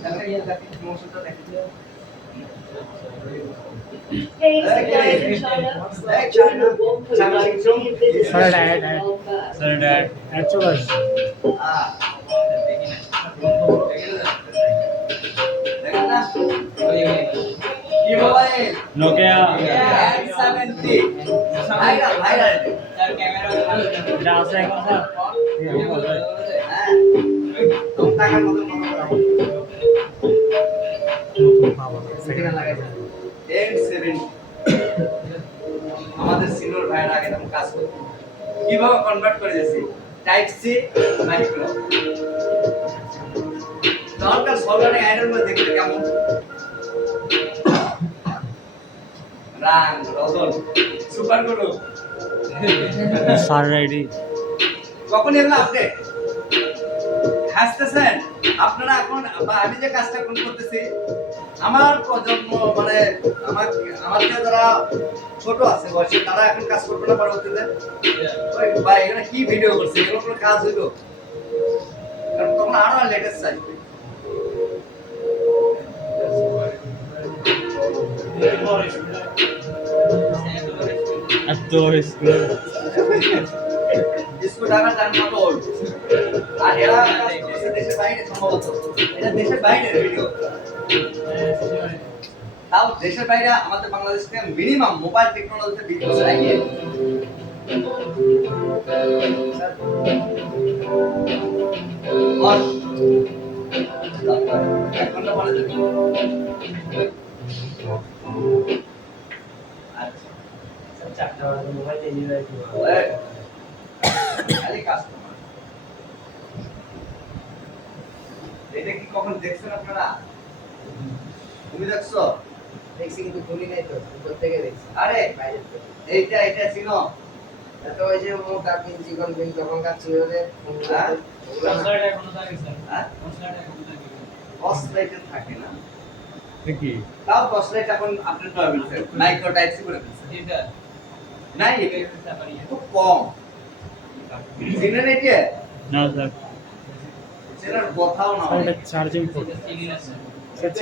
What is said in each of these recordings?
Hey, guys in China. Sorry, Dad. Sorry, Dad. Actually, Nokia. N70 viral viral এটা আছে এখন sir? হ্যাঁ তো টাকার মতো কথা N70 আমাদের সিনিয়র ভাইয়ের আগে তখন কাজ করতো কিভাবে কনভার্ট করে দিয়েছি টাইপ সি মাইক্রো তখনকার সরকারি আইনের মধ্যে দেখতে কেমন রাং রতন সুপার গুরু স্যার আইডি কখন এগুলো আপডেট হাসতেছেন আপনারা এখন বা আমি যে কাজটা কোন করতেছি আমার প্রজন্ম মানে আমার যে যারা ছোট আছে বয়সে তারা এখন কাজ করবে না পরবর্তীতে ওই ভাই এখানে কি ভিডিও করছে এগুলো কোনো কাজ হইলো কারণ তখন আরো লেটেস্ট চাই এত স্কুল স্কুল টাকা টান মতো আর এরা কাজ করছে দেশের বাইরে সম্ভবত এটা দেশের বাইরে ভিডিও তাও দেশের বাইরে আমাদের বাংলাদেশ থেকে মিনিমাম মোবাইল টেকনোলজিতে 20 বছর এগিয়ে আর এক ঘন্টা পরে যাবে আচ্ছা চারটা বাজে মোবাইল নিয়ে যাই খালি কাস্টমার এটা কি কখন দেখছেন আপনারা তুমি দেখছো দেখছি কিন্তু খুলি নাই তো উপর থেকে দেখছি আরে বাইরে থেকে এইটা চিনো তো ওই যে মোটা পিন চিকন পিন তখনকার ছিল যে হ্যাঁ? কনসার্ট এখনো থাকে স্যার হ্যাঁ কনসার্ট এখনো থাকে বস লাইটে থাকে না কি তাও বস লাইট এখন আপডেট করে ফেলছে মাইক্রো টাইপ সি করে ফেলছে এটা নাই খুব কম চিনেন এটা না স্যার চেনার কথাও না এটা চার্জিং পোর্ট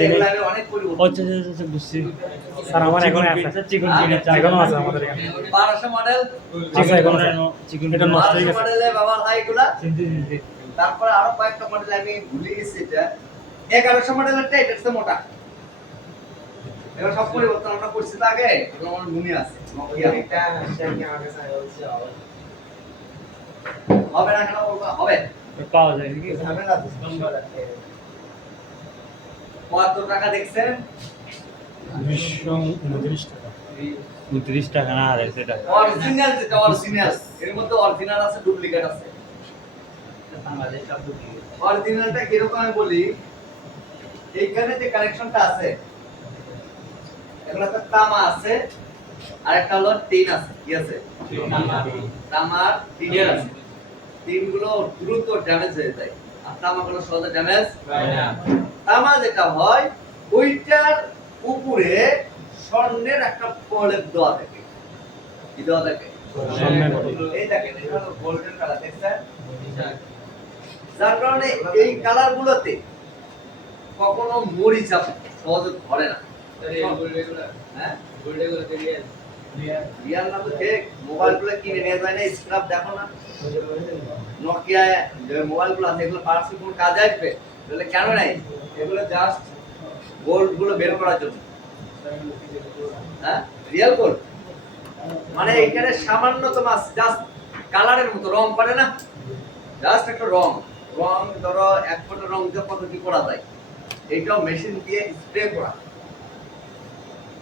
এগুলো আমি অনেক পরিবর্তন আচ্ছা বুঝছি স্যার আমার এখন আছে চিকন কিনে এখনো আছে আমাদের এখানে 1200 মডেল আছে এখনো চিকন এটা নষ্ট হয়ে 1200 গেছে মডেলে ব্যবহার হয় এগুলা চিন্তি তারপরে আরো কয়েকটা মডেল আমি ভুলে গেছি এটা 1100 মডেলেরটা এটা হচ্ছে মোটা এবার সব পরিবর্তন আমরা করছি তো আগে এগুলো আমার মনে আছে নোকিয়া এটা কি আমার কাছে বলছে হবে না কেন বলবো হবে পাওয়া যায় নাকি ঝামেলা তো নম্বর আছে 72 টাকা দেখছেন 229 টাকা 29 টাকা না 250 টাকা অরিজিনাল যেটা অরিজিনাল এর মধ্যে অরিজিনাল আছে ডুপ্লিকেট আছে বাংলাদেশ সব ঢুকে অরিজিনালটা কিরকম আমি বলি এইখানে যে কানেকশনটা আছে এগুলোতে তামা আছে আর একটা হলো টিন আছে কি আছে তামার টিন আছে টিনগুলো দ্রুত ড্যামেজ হয়ে যায় আর তামাগুলো সহজে ড্যামেজ হয় না তামা যেটা হয় ওইটার উপরে স্বর্ণের একটা প্রলেপ দেওয়া থাকে কি দেওয়া থাকে স্বর্ণের এই দেখেন এটা হলো গোল্ডেন কালার দেখছেন যার কারণে এই কালার গুলোতে কখনো মরিচা সহজে ধরে না হ্যাঁ রিয়াল না তো ঠিক মোবাইল গুলো কিনে নিয়ে যায় না স্ক্র্যাপ দেখো না নোকিয়া যে মোবাইল গুলো আছে এগুলো পার্টস কোন কাজে আসবে তাহলে কেন নাই এগুলো জাস্ট গোল্ড গুলো বের করার জন্য হ্যাঁ রিয়েল গোল্ড মানে এখানে সামান্যতম জাস্ট কালারের মতো রং করে না জাস্ট একটা রং ধরো এক ফোঁটা রং দিয়ে পদ্ধতি করা যায় এইটাও মেশিন দিয়ে স্প্রে করা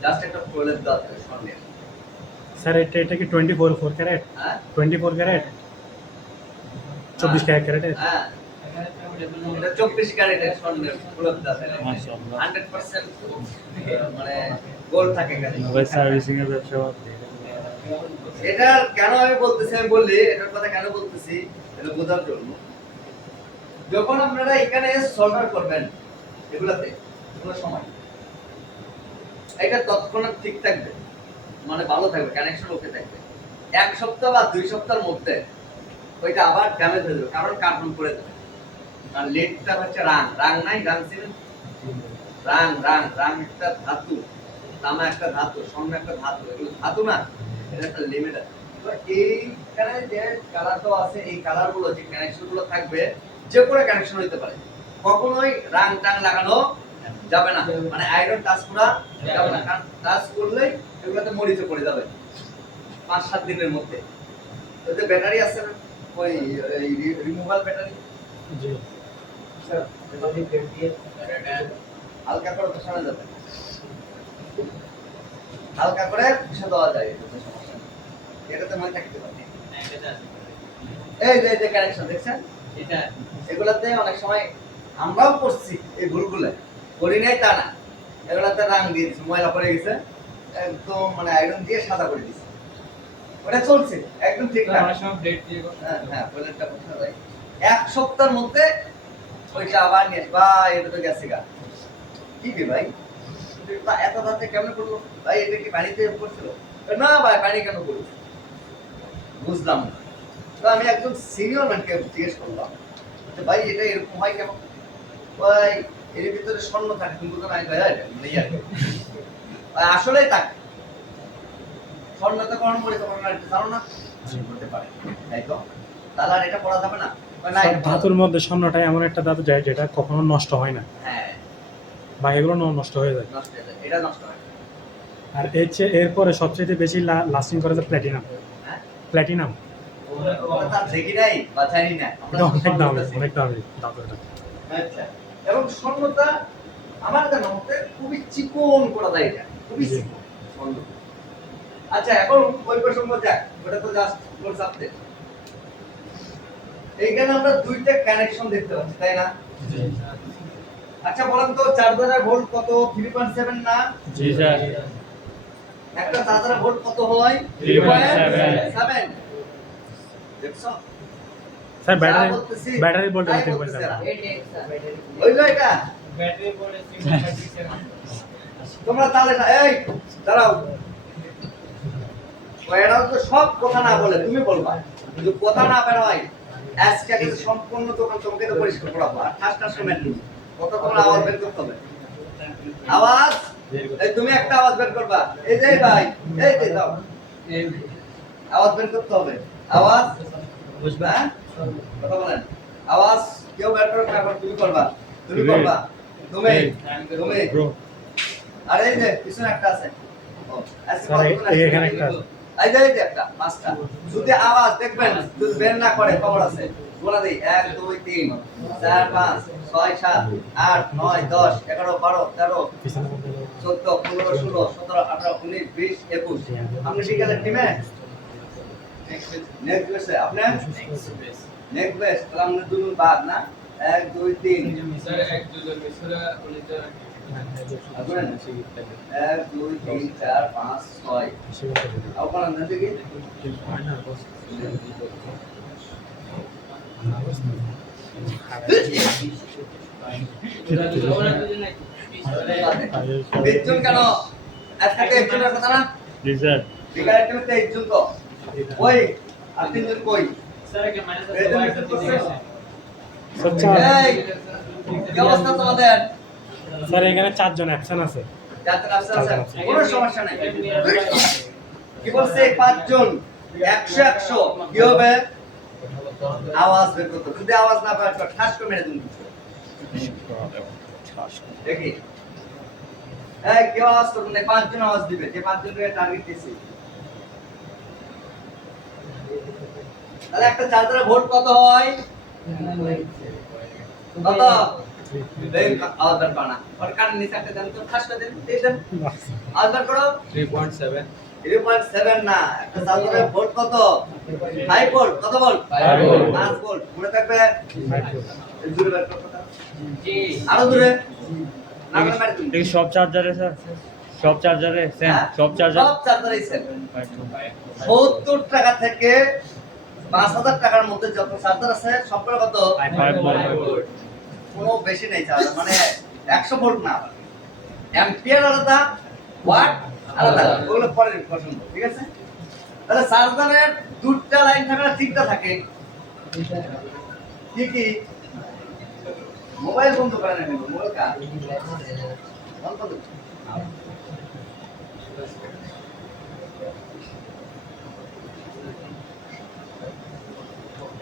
জাস্ট একটা প্রলেপ দেওয়া থাকে স্বর্ণের স্যার এটা কি 24 ক্যারেট হ্যাঁ 24 ক্যারেট 24 ক্যারেট হ্যাঁ এটা 24 ক্যারেটের স্বর্ণের প্রলেপ দেওয়া থাকে মাশাআল্লাহ 100% মানে গোল্ড থাকে এখানে মোবাইল সার্ভিসিং এর ব্যবসা এটা কেন আমি বলতেছি আমি বললি এটার কথা কেন বলতেছি এটা বোঝার জন্য যখন আপনারা এখানে সলডার করবেন এগুলাতে কোনো সময় এটা তৎক্ষণাৎ ঠিক থাকবে মানে ভালো থাকবে কানেকশন ওকে থাকবে এক সপ্তাহ বা 2 সপ্তাহের মধ্যে ওইটা আবার ড্যামেজ হয়ে যাবে কারণ কার্বন করে দেবে আর লেডটা হচ্ছে রাং নাই রাং ছিলেন রাং রাং রাং একটা ধাতু, তামা একটা ধাতু, স্বর্ণ একটা ধাতু, এগুলো ধাতু না, এটা একটা লিমিট আছে। তো এইখানে যে কালারটা আছে, এই কালারগুলো যে কানেকশনগুলো থাকবে, যে কোনো কানেকশন হইতে পারে, কখনোই রাং টাং লাগানো যাবে না, মানে আয়রন টাচ করা যাবে না, কারণ টাচ করলেই এগুলোতে মরিচে পড়ে যাবে 5-7 দিনের মধ্যে। তো যে ব্যাটারি আছে না, ওই রিমুভাল ব্যাটারি, জি হালকা করে বসানো যাবে, হালকা করে বসে দেওয়া যায়, এটাতে সমস্যা নেই, এটাতে মনে থাকতে পারে। এই যে কানেকশন দেখছেন, এটা এগুলাতে অনেক সময় আমরাও করছি এই ভুলগুলো, করি নাই তা না, এগুলাতে রাং দিয়ে দিছি, ময়লা পড়ে গেছে, একদম মানে আয়রন দিয়ে সাদা করে দিছি, ওটা চলছে একদম ঠিক না। হ্যাঁ বলেনটা বসা যায়, 1 সপ্তাহের মধ্যে ওইটা আবার নিয়ে বা এটা তো গেছে গা, কি রে ভাই এত রাতে কেমন করলো ভাই, এটা কি পানিতে পড়ছিল? না ভাই পানি কেন পড়লো, বুঝলাম না। তো আমি একজন সিনিয়র ম্যানকে জিজ্ঞেস করলাম যে ভাই এটা এরকম হয় কেন? ভাই এর ভিতরে স্বর্ণ থাকে, কিন্তু তো নাই ভাই, আসলেই থাকে, স্বর্ণ তো কোন পড়ে তখন না, এটা জানো না, বলতে পারে তাই তো, তাহলে আর এটা পড়া যাবে না। না ধাতুর মধ্যে স্বর্ণটা এমন একটা ধাতু যায় যেটা কখনো নষ্ট হয় না, হ্যাঁ বা এগুলো নষ্ট হয়ে যায়। নষ্ট হয়ে যায়, এটা নষ্ট হয়। আর এরপরে সবচেয়ে বেশি লাস্টিং করে যে প্ল্যাটিনাম। হ্যাঁ প্ল্যাটিনাম ওটা তার দেখি নাই বা জানি না, এটা অনেক দামি, অনেক দামি ধাতু এটা। আচ্ছা, এবং স্বর্ণটা আমার জানা মতে খুবই চিকন করা যায়, এটা খুবই জি। চিকন স্বর্ণ। আচ্ছা এখন ওই প্রসঙ্গ যাক, ওটা তো জাস্ট ফোর সাবজেক্ট। এইখানে আমরা দুইটা কানেকশন দেখতে পাচ্ছি, তাই না? জি আচ্ছা বলেন তো চার্জারের ভোল্ট কত? 3.7 না? জি স্যার। একটা চার্জারের ভোল্ট কত হয়? 3.7 দেখছো? স্যার যা বলতেছি, ব্যাটারি ভোল্টেজ তাই 3.7 বলতেছি এরা। হইলো এটা? তোমরা তাহলে এই দাঁড়াও, এরাও তো সব কথা না বলে তুমি বলবা, কিন্তু কথা না বের হয় আজকে কিন্তু সম্পূর্ণ দোকান তোমাকে তো পরিষ্কার করাবো, আর ঠাস ঠাস মেন কথা, তোমার আওয়াজ বের করতে হবে, আওয়াজ, এই তুমি একটা আওয়াজ বের করবা, এই যে ভাই এই যে দাও, আওয়াজ বের করতে হবে, আওয়াজ বুঝবা, কথা বলেন, আওয়াজ কেউ বের করবে না, তুমি করবা, তুমি করবা, তুমি তুমি আর এই যে পিছনে একটা আছে, ও আজকে এখানে একটা আছে, এই যে একটা পাঁচটা, যদি আওয়াজ দেখবেন যদি বের না করে খবর আছে, বলে দেই 1 2 3 4 5 6 7 8 9 10 11 12 13 14 15 16 17 18 19 20 21 আপনি বিকালের টিমে নেক্সট বেসে আপনি নেক্সট বেস, তাহলে আমরা দুজন বাদ না, 1 2 3 স্যার এক দুজন মিশরা উনিটা 1 2 3 4 5 6 আপনারা না দেখি বেজন কেন আজকে একজনের কথা না? জি স্যার। বিকালের টিমে 23 জন তো, ওই আর 3 জন কই? স্যার কে মাইনাস এই কি অবস্থা তোমাদের? স্যার এখানে 4 জন অ্যাবসেন্ট আছে। যাতে রাস্তা আছে কোনো সমস্যা নাই, কি বলছে 5 জন 100 100 কি হবে? আওয়াজ বের করতে, যদি আওয়াজ না বের করে ঠাস করে মেরে দিন, দেখি এই কি আওয়াজ করবে না, 5 জন আওয়াজ দিবে, যে 5 জনকে টার্গেট দিয়েছি। তাহলে একটা চার্জারের ভোল্ট কত হয়? কত? এই আওয়াজ বের করো না, ওর কান নিচে একটা দেন তো, ঠাস করে দেন, দেন আওয়াজ বের করো। 3.7 3.7 না, একটা চার্জারের ভোল্ট কত? 5 ভোল্ট, কত ভোল্ট? 5 ভোল্ট। 5 ভোল্ট মনে থাকবে, দূরে বের করো কথা, জি আরো দূরে না করে মারি তুমি, সব চার্জারে স্যার, সব চার্জারে সেম, হ্যাঁ? সব চার্জার সব চার্জারই সেম। 70 টাকা থেকে 5000 টাকার মধ্যে যত চার্জার আছে সবগুলো কত? 5 ভোল্ট। কোনো বেশি নেই চার্জার, মানে 100 ভোল্ট না, অ্যাম্পিয়ার আলাদা, ওয়াট আলাদা, ওগুলো পরের পছন্দ, ঠিক আছে? তাহলে চার্জারের দুটো লাইন থাকলে ঠিকটা থাকে, কি কি মোবাইল বন্ধ করে না কেন? মোবাইল কার? বন্ধ করো।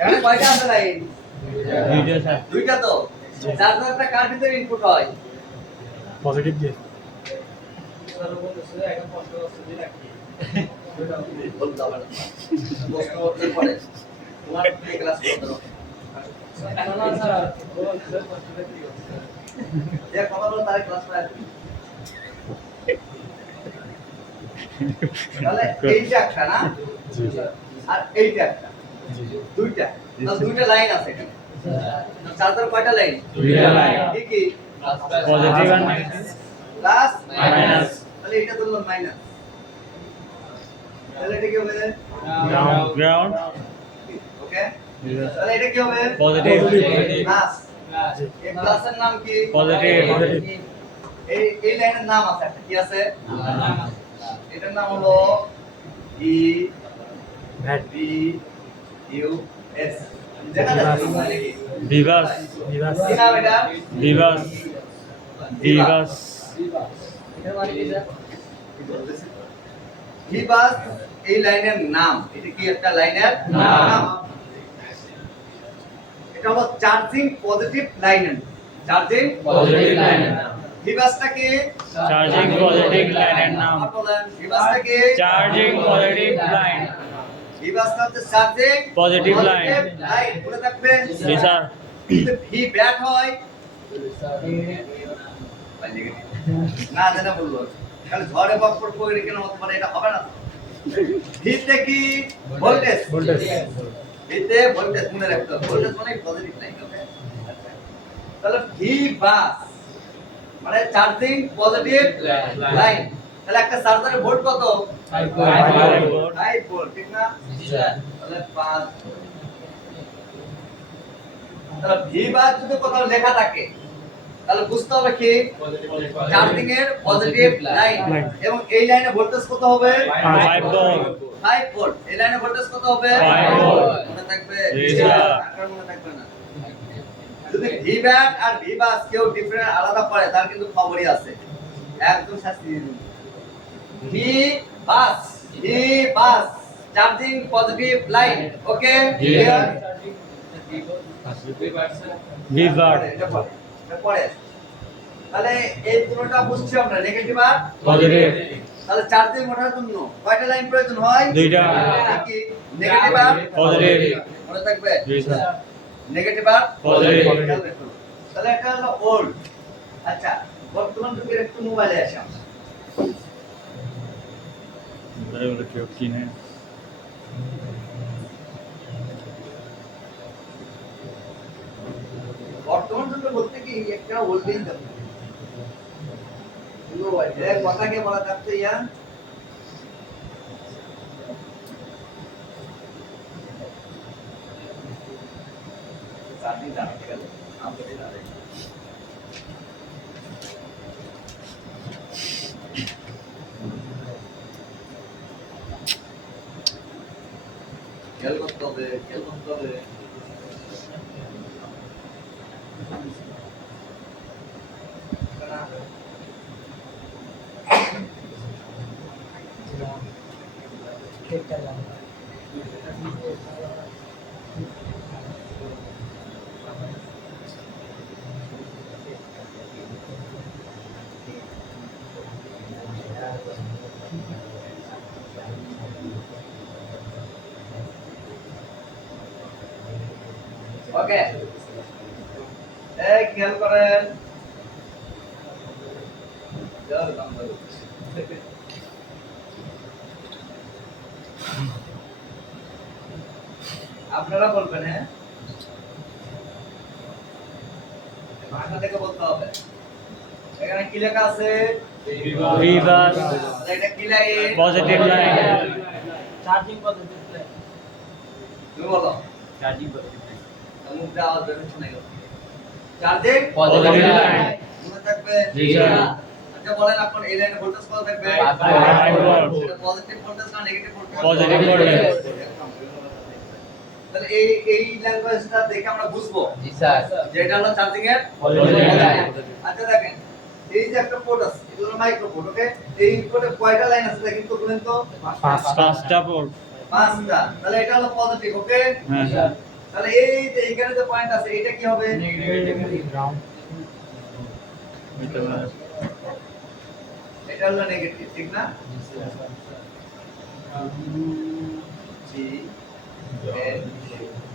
এখানে কয়টা আছে লাইন? ভিডিও স্যার দুইটা তো। চার্জারটা কার ভিতরে ইনপুট হয়? পজিটিভ দিয়ে বলতে হবে না। প্রশ্ন উত্তর পরে। তোমার প্লে ক্লাস করতে হবে। যে কথা বলো তার ক্লাস পায়। তাহলে এইটা একটা না? আর এইটা একটা। দুইটা। তাহলে দুইটা লাইন আছে এখানে। চার্জার কয়টা লাইন? দুইটা লাইন। কি কি? পজিটিভ আর নেগেটিভ প্লাস মাইনাস তাহলে এটা ধরলাম মাইনাস। তাহলে এটা কি হবে? গ্রাউন্ড ওকে? তাহলে এটা কি হবে? Positive plus. এই প্লাসের নাম কি? পজিটিভ এই লাইনের নাম আছে একটা। কি আছে? এটার নাম হলো ই ভ্যাট বি ইউ এস। দেখা যাচ্ছে মানে কি? ভিভাস বিভাস কি নাম এটা? ভিভাস ভিভাস ভিভাস এই লাইনের নাম। এটা কি একটা লাইনের নাম? এটা হলো চার্জিং পজিটিভ লাইনের। চার্জিং পজিটিভ লাইনের ভিভাসটা কি? চার্জিং পজিটিভ লাইনের নাম আবার বলেন ভিভাসটা কি? চার্জিং পজিটিভ লাইন ভিভাসটা হচ্ছে চার্জিং পজিটিভ লাইন লাইন। বলে থাকবে জি স্যার ভি ব্যাট হয় না যেটা বললো খালি ঝড়ে বকপট করে কেন হতে পারে? এটা হবে না। ভিতে কি? ভোল্টেজ। ভোল্টেজ ভিতে ভোল্টেজ মনে রাখতে হবে। ভোল্টেজ মানে পজিটিভ লাইন। ওকে? তাহলে ভি বাস মানে চার্জিং পজিটিভ লাইন। তাহলে একটা চার্জারের ভোল্ট কত? 5 ভোল্ট 5 ভোল্ট। ঠিক না? তাহলে 5। তাহলে ভি বাস যদি কোথাও লেখা থাকে তাহলে বুঝতে হবে কি চার্জিং এর পজিটিভ লাইন। এবং এই লাইনে ভোল্টেজ কত হবে? 5 ভোল্ট 5 ভোল্ট। এই লাইনে ভোল্টেজ কত হবে? 5 ভোল্ট। মনে থাকবে? জি স্যার। আর মনে থাকবে না। যদি ভি ব্যাট আর ভি বাস কেউ ডিফারেন্ট আলাদা করে তার কিন্তু খবরই আছে। একদম শাস্তি দিয়ে দিন। ভি বাস চার্জিং পজিটিভ লাইন। ওকে? জি। ক্লিয়ার? ভিভাস এটা পড়ে। এটা পড়ে। তাহলে এই পুরোটা বুঝছি আমরা নেগেটিভ আর পজিটিভ তাহলে চার্জিং মোটরের জন্য কয়টা লাইন প্রয়োজন হয়? দুইটা কি নেগেটিভ আর পজিটিভ মনে থাকবে? জি স্যার নেগেটিভ আর পজিটিভ তাহলে এটা হলো ওল্ড। আচ্ছা বর্তমান যুগের একটু মোবাইলে আসি আমরা। বড় বড় কেউ কিনে বর্তমান যুগে বলতে কি একটা ওল্ড দিন যাবে মোবাইল এর কথা কে বলা যাচ্ছে ইয়া চার্জিং দাঁড়া ঠিক আছে আমাদের দাঁড়াই খেয়াল করতে হবে ওকে এই খেয়াল করেন আপনারা বলবেন হ্যাঁ ভাষা থেকে বলতে হবে এখানে কি লেখা আছে ভিভাস এটা কি line positive line charging positive line তুমি বলো চার্জিং পজিটিভ মুখ দিয়ে আওয়াজ বের হচ্ছে না চার্জিং পজিটিভ লাইন মনে থাকবে জি স্যার আচ্ছা বলেন আপনি এই লাইনে ভোল্টেজ কত থাকবে 5 ভোল্ট সেটা পজিটিভ ভোল্টেজ না নেগেটিভ ভোল্টেজ পজিটিভ ভোল্টেজ তাহলে এই ল্যাঙ্গুয়েজটা দেখে আমরা বুঝবো জি স্যার যে এটা হলো চার্জিং এর আচ্ছা দেখেন এই যে একটা পোর্ট আছে এটা হলো মাইক্রো পোর্ট ওকে এই পোর্টে কয়টা লাইন আছে দেখেন তো বলেন তো পাঁচটা পোর্ট। পাঁচটা তাহলে এটা হলো পজিটিভ ওকে হ্যাঁ স্যার। তাহলে এই যে এখানে যে পয়েন্ট আছে এটা কি হবে গ্রাউন্ড এটা মানে এটা হলো নেগেটিভ ঠিক না G N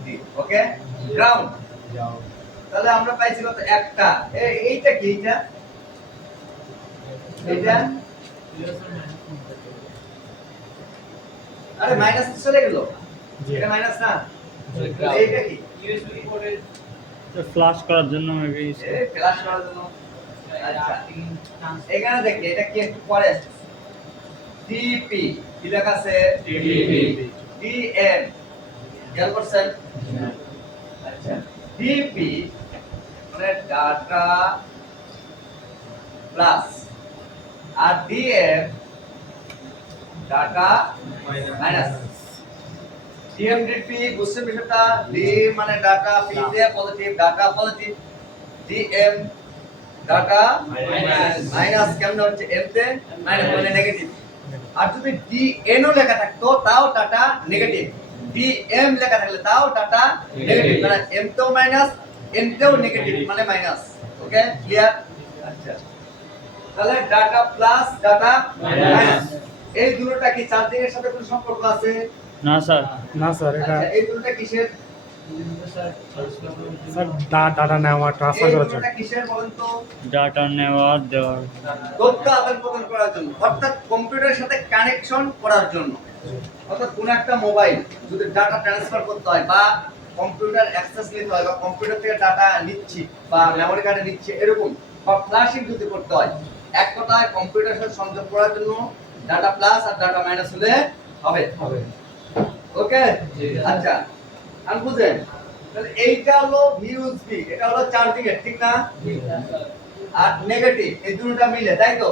D okay ground তাহলে আমরা পাইছি কত একটা এইটা কি এইটা এটা আরে মাইনাস চলে গেল জি এটা মাইনাস না এইটা কি ফ্লাশ করার জন্য মেবি এই ফ্ল্যাশ করার জন্য আচ্ছা এখানে দেখি এটা কি একটু পরে আসছে ডিপি কি লেখা আছে ডিপি ডিএম খেয়াল করছেন আচ্ছা ডিপি মানে ডাটা প্লাস আর ডিএম ডাটা মাইনাস ডিএমডিপি বুঝছেন বিষয়টা ডি মানে ডাটা পি তে positive data positive DM data minus কেমন হচ্ছে এম তে মাইনাস মানে নেগেটিভ আর যদি ডিএন ও লেখা থাকতো তাও ডাটা নেগেটিভ ডিএম লেখা থাকলে তাও ডাটা নেগেটিভ মানে এম তেও মাইনাস এন তেও নেগেটিভ মানে মাইনাস ওকে ক্লিয়ার আচ্ছা তাহলে ডাটা প্লাস ডাটা মাইনাস এই দুটোটা কি চার্জিং এর সাথে কোনো সম্পর্ক আছে না স্যার। না স্যার এটা আচ্ছা এই দুটোটা কিসের স্যার ডাটা নেওয়া ট্রান্সফার এই করার জন্য দুটোটা কিসের বলেন তো ডাটা নেওয়া দেওয়ার তথ্য আদান প্রদান করার জন্য অর্থাৎ কম্পিউটারের সাথে কানেকশন করার জন্য অর্থাৎ কোন একটা মোবাইল যদি ডাটা ট্রান্সফার করতে হয় বা কম্পিউটার অ্যাক্সেস নিতে হয় বা কম্পিউটার থেকে ডাটা নিচ্ছি বা মেমরি কার্ডে নিচ্ছি এরকম বা ফ্ল্যাশিং যদি করতে হয় এক কথায় কম্পিউটারের সাথে সংযোগ করার জন্য ডাটা প্লাস আর ডাটা মাইনাস হলে হবে ওকে আচ্ছা আমি বুঝেন তাহলে এইটা হলো ভিইউএসবি এটা হলো চার্জিং এর ঠিক না আর নেগেটিভ এই দুটোটা মিলে তাই তো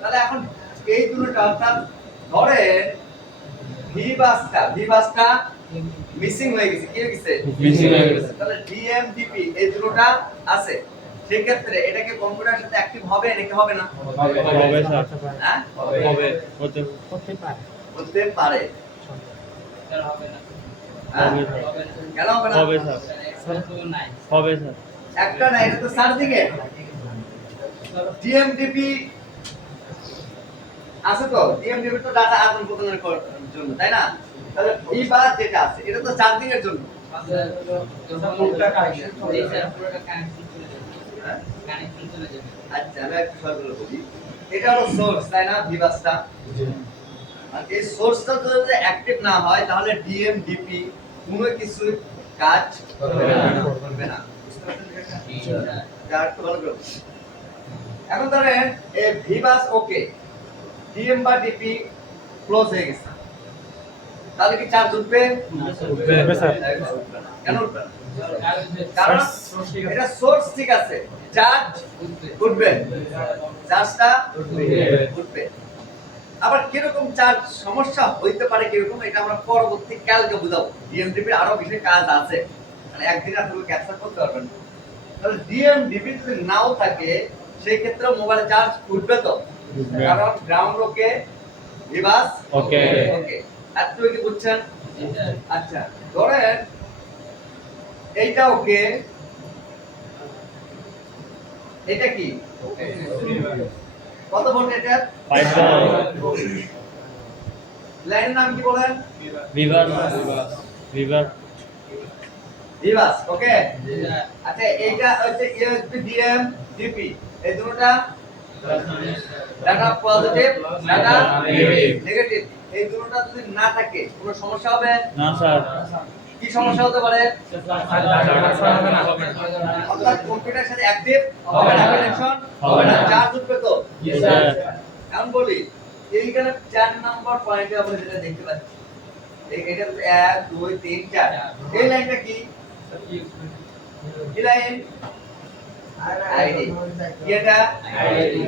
তাহলে এখন এই দুটোটা অর্থাৎ ধরেন ভি বাসটা মিসিং হয়ে গেছে কি হয়ে গেছে Missing হয়ে গেছে। তাহলে ডিএমডিপি এই দুটোটা আছে সেই ক্ষেত্রে এটা কি কম্পিউটারের সাথে অ্যাক্টিভ হবে নাকি হবে না হবে স্যার। হ্যাঁ হবে হতে করতে পারে হতে পারে হ্যাঁ? কেন হবে না হবে স্যার। হবে স্যার। একটা না এটা তো চার্জিং এর ডিএমডিপি আছে তো ডিএমডিপি তো ডাটা আদান প্রদানের জন্য তাই না তাহলে ভি বা যেটা আছে এটা তো চার্জিং এর জন্য হ্যাঁ? আচ্ছা আমি একটু সরল বলি এটা হলো সোর্স তাই না ভি বাসটা আর এই সোর্সটা যদি অ্যাক্টিভ না হয় তাহলে ডিএমডিপি কোনো কিছু কাজ করবে না বুঝতে পারছেন বিষয়টা? যা একটু ভালো করে বুঝুন। এখন ধরেন এই ভি বাস ওকে ডিএম বা ডিপি ক্লোজ হয়ে গেছে তাহলে কি চার্জ উঠবে উঠবে স্যার। কেন উঠবে না? কারণ এটা সোর্স ঠিক আছে চার্জ উঠবে চার্জটা উঠবে আবার কিরকম চার্জ সমস্যা হইতে পারে কিরকম এটা আমরা পরবর্তী কালকে বুঝাবো ডিএমডিপি আরো বিশেষ কাজ আছে মানে একদিন আপনি ক্যাপচার করতে পারবেন না। তাহলে ডিএমডিপি যদি নাও থাকে সেই ক্ষেত্রে মোবাইলে চার্জ উঠবে তো উঠবে। কারণ গ্রাউন্ড ওকে ভিবাস ওকে। ওকে এত কি বুঝছেন আচ্ছা ধরেন এইটা ওকে এটা কি কত ভোল্ট এটা 5 লাইনের নাম কি বলেন ভিভার ভিভার ভিভাস ওকে আচ্ছা এইটা হচ্ছে ইউএসবি ডিএম ডিপি এই দুটোটা ডাটা পজিটিভ ডাটা নেগেটিভ এই দুটোটা যদি না থাকে কোনো সমস্যা হবে না স্যার। কি সমস্যা হতে পারে হবে না। অর্থাৎ কম্পিউটারের সাথে অ্যাক্টিভ হবে না কানেকশন হবে না। চার্জ উঠবে তো স্যার। এখন বলি এইখানে 4 নাম্বার পয়েন্টে আমরা যেটা দেখতে পাচ্ছি এটা 1 2 3 4 এই লাইনটা কি কি লাইন আইডি এটা ID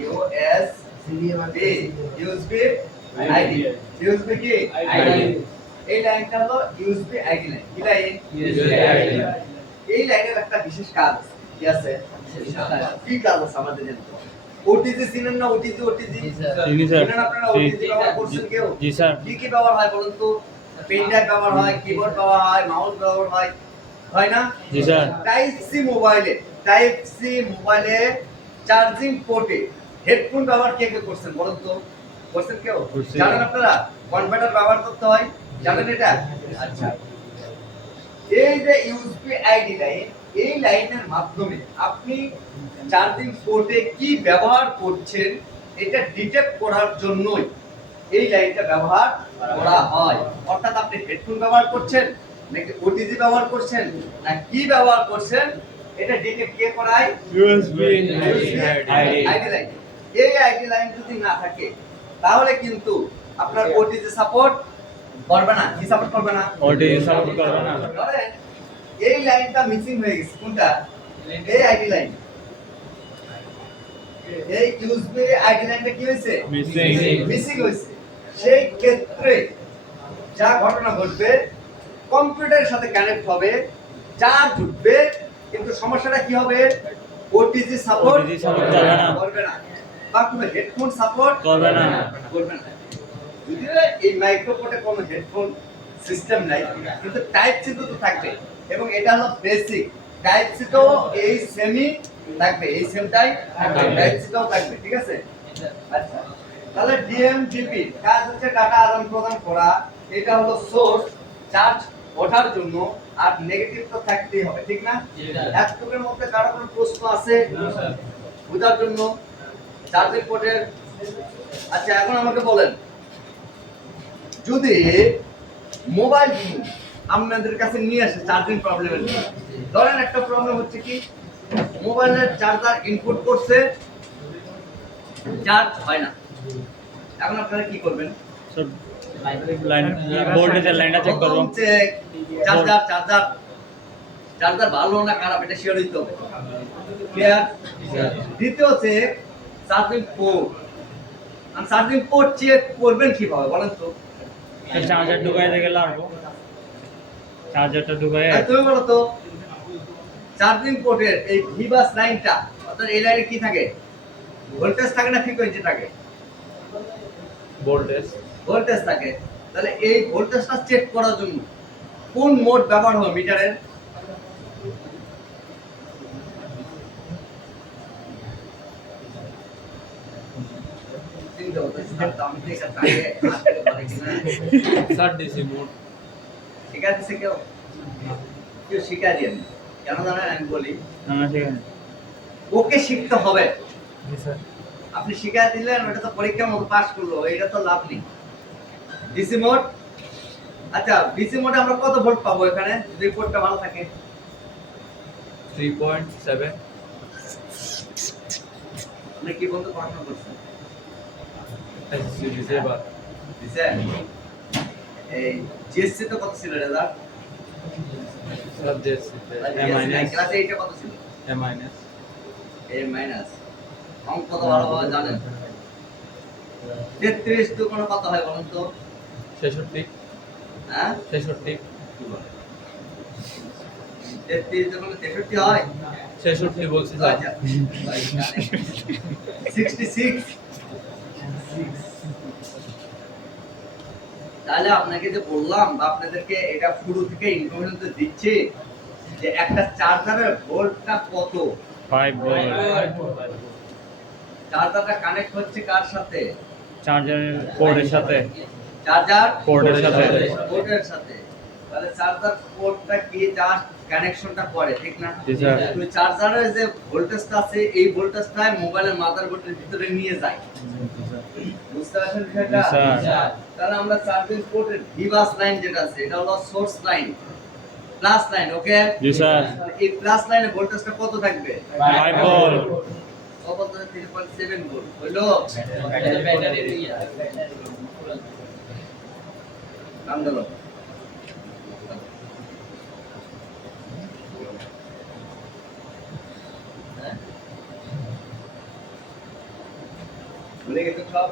US B USB ID USB কি আইডি এই লাইনটা হলো ইউএসবি আইডি লাইন। কি লাইন? USB ID line. এই লাইনের একটা বিশেষ কাজ আছে। কি আছে? কি কাজ আছে আমাদের জানতে হবে। ওটিজি চিনেন না? ওটিজি চিনি স্যার। চিনেন আপনারা? ওটিজি ব্যবহার করছেন কেউ? জি স্যার। কি কি ব্যবহার হয় বলুন তো? পেন ড্রাইভ ব্যবহার হয়, কিবোর্ড ব্যবহার হয়, মাউস ব্যবহার হয়, হয় না? জি স্যার। টাইপ সি মোবাইলে চার্জিং পোর্টে হেডফোন ব্যবহার কে কে করছেন বলুন তো? করছেন কেউ? করছি। জানেন আপনারা কনভার্টার ব্যবহার করতে হয়? জানেন এটা? আচ্ছা, এই যে ইউএসবি আইডি লাইন, এই লাইনের মাধ্যমে আপনি চার্জিং পোর্টে কি ব্যবহার করছেন এটা ডিটেক্ট করার জন্যই এই লাইনটা ব্যবহার করা হয়। অর্থাৎ আপনি হেডফোন ব্যবহার করছেন নাকি ওটিজি ব্যবহার করছেন না কি ব্যবহার করছেন এটা ডিটেক্ট কে করায়? USB ID line. এই আইডি লাইন যদি না থাকে তাহলে কিন্তু আপনার ওটিজি সাপোর্ট করবে না। কি সাপোর্ট করবে না? ওটিজি সাপোর্ট করবে না। ধরেন এই লাইনটা মিসিং হয়ে গেছে। কোনটা? এই আইডি লাইন। এই ইউএসবি আইডি লাইনটা কি হয়েছে? মিসিং হয়েছে। সেই ক্ষেত্রে যা ঘটনা ঘটবে, কম্পিউটারের সাথে কানেক্ট হবে, চার্জ উঠবে, কিন্তু সমস্যাটা কি হবে? ওটিজি সাপোর্ট OTG support করবে না। করবে না, বা কোনো হেডফোন সাপোর্ট করবে না। করবে না। যদিও এই মাইক্রোফোনে কোনো হেডফোন সিস্টেম নাই, কিন্তু টাইপ সি তো থাকবে, এবং এটা হলো বেসিক। টাইপ সি তো এই সেমই থাকবে, এই সেমটাই টাইপ সি টাও থাকবে, ঠিক আছে? আচ্ছা, তাহলে ডিএমডিপি কাজ হচ্ছে ডাটা আদান প্রদান করা। এটা হলো সোর্স, চার্জ ওঠার জন্য, আর নেগেটিভ তো থাকতেই হবে, ঠিক না? এতটুকুর মধ্যে কারো কোনো প্রশ্ন আছে বোঝার জন্য চার্জিং পোর্টের? আচ্ছা, এখন আমাকে বলেন, যদি মোবাইল ফোন আপনাদের কাছে নিয়ে আসে চার্জিং প্রবলেমের জন্য, ধরেন একটা প্রবলেম হচ্ছে কি, মোবাইলের চার্জার ইনপুট করছে, চার্জ হয় না, এখন আপনারা কি করবেন? সব লাইন ভোল্টেজের লাইনটা চেক করব। চেক চার্জার ভালো না খারাপ এটা শিওর হইতে হবে। ক্লিয়ার? দ্বিতীয় চেক চার্জিং পোর্ট। আর চার্জিং পোর্ট চেক করবেন কিভাবে বলেন তো? চার্জার ঢুকাইতে গেলে আসবো, চার্জারটা ঢুকাই। আর তুমি বলো তো, চার্জিং পোর্টের এই ভিবাস লাইনটা, অর্থাৎ এই লাইনে কি থাকে? ভোল্টেজ থাকে না ফ্রিকোয়েন্সি থাকে? ভোল্টেজ থাকে। তাহলে এই ভোল্টেজটা চেক করার জন্য কোন মোড ব্যবহার হয় মিটারের? চিন্তা করতেছি, আমি তো এটা আগে আসতে পারি কিনা। Sir DC mode. শিখা দিচ্ছে কেউ? কেউ শিখা দিয়ে কেন জানেন? আমি বলি, আমরা সেখানে ওকে শিখতে হবে। জি স্যার। আপনি শিখা দিলেন, ওটা তো পরীক্ষার মতো পাস করলো, এটা তো লাভ নেই। ডিসি মোড, আচ্ছা ডিসি মোডে আমরা কত ভোল্ট পাবো এখানে যদি পোর্টটা ভালো থাকে? 3.7 আপনি কি বলতে পড়াশোনা করছেন? SSC disable. দিছেন? এই জিএসসি তো কত ছিল রেজাল্ট? স্যার ডিসি ক্লাস 8 এ কত ছিল? এ মাইনাস। এ মাইনাস। অঙ্ক কত ভালোভাবে জানেন? 33 দুগুণ কত হয় বলুন তো? 66। হ্যাঁ 66। 33 দুগুণ 63 হয়? 66 বলছি স্যার। আচ্ছা 66। তাহলে আপনাকে যে বললাম বা আপনাদেরকে এটা শুরু থেকে ইনফরমেশন দিচ্ছি যে একটা চার্জারের ভোল্টটা কত। 5 ভোল্ট। চার্জারটা কানেক্ট হচ্ছে কার সাথে? চার্জারের পোর্টের সাথে। চার্জার পোর্টের সাথে। পোর্টের সাথে। তাহলে চার্জার পোর্টটা কি জাস্ট কানেকশনটা করে, ঠিক না? জি স্যার। তো চার্জারের যে ভোল্টেজটা আছে এই ভোল্টেজটা মোবাইলের মাদারবোর্ডের ভিতরে নিয়ে যায়। বুঝতে পারছেন বিষয়টা? জি স্যার। তাহলে আমরা চার্জিং পোর্টের ভিবাস লাইন যেটা আছে এটা হলো সোর্স লাইন, প্লাস লাইন, ওকে? জি স্যার। এই প্লাস লাইনে ভোল্টেজটা কত থাকবে? 5 ভোল্ট। কত থাকবে? 3.7 ভোল্ট হলো। ব্যাটারি দিয়ে নাম দিলো ভুলে গেছো সব?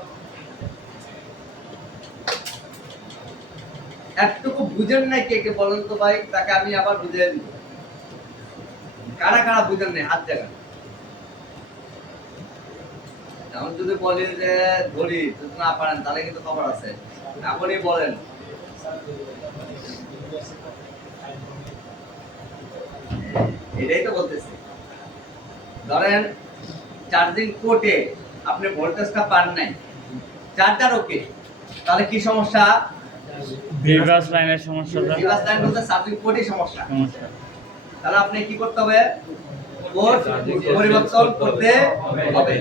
একটুকু বুঝেন নাই কে কে বলেন তো ভাই, তাকে আমি আবার বুঝিয়ে দিব। কারা কারা বুঝেন নাই হাত দেখান। এখন যদি বলি যে ধরি যদি না পারেন তাহলে কিন্তু খবর আছে, এখনই বলেন। এটাই তো বলতেছি। ধরেন চার্জিং কোর্টে আপনি ভোল্টেজটা পান নাই, চার্জার ওকে, তাহলে কি সমস্যা? ভিভাস লাইনের সমস্যাটা রিভার্স লাইন বলতে চার্জিং কোর্টই সমস্যা। সমস্যা তাহলে আপনি কি করতে হবে? কোড পরিবর্তন করতে হবে।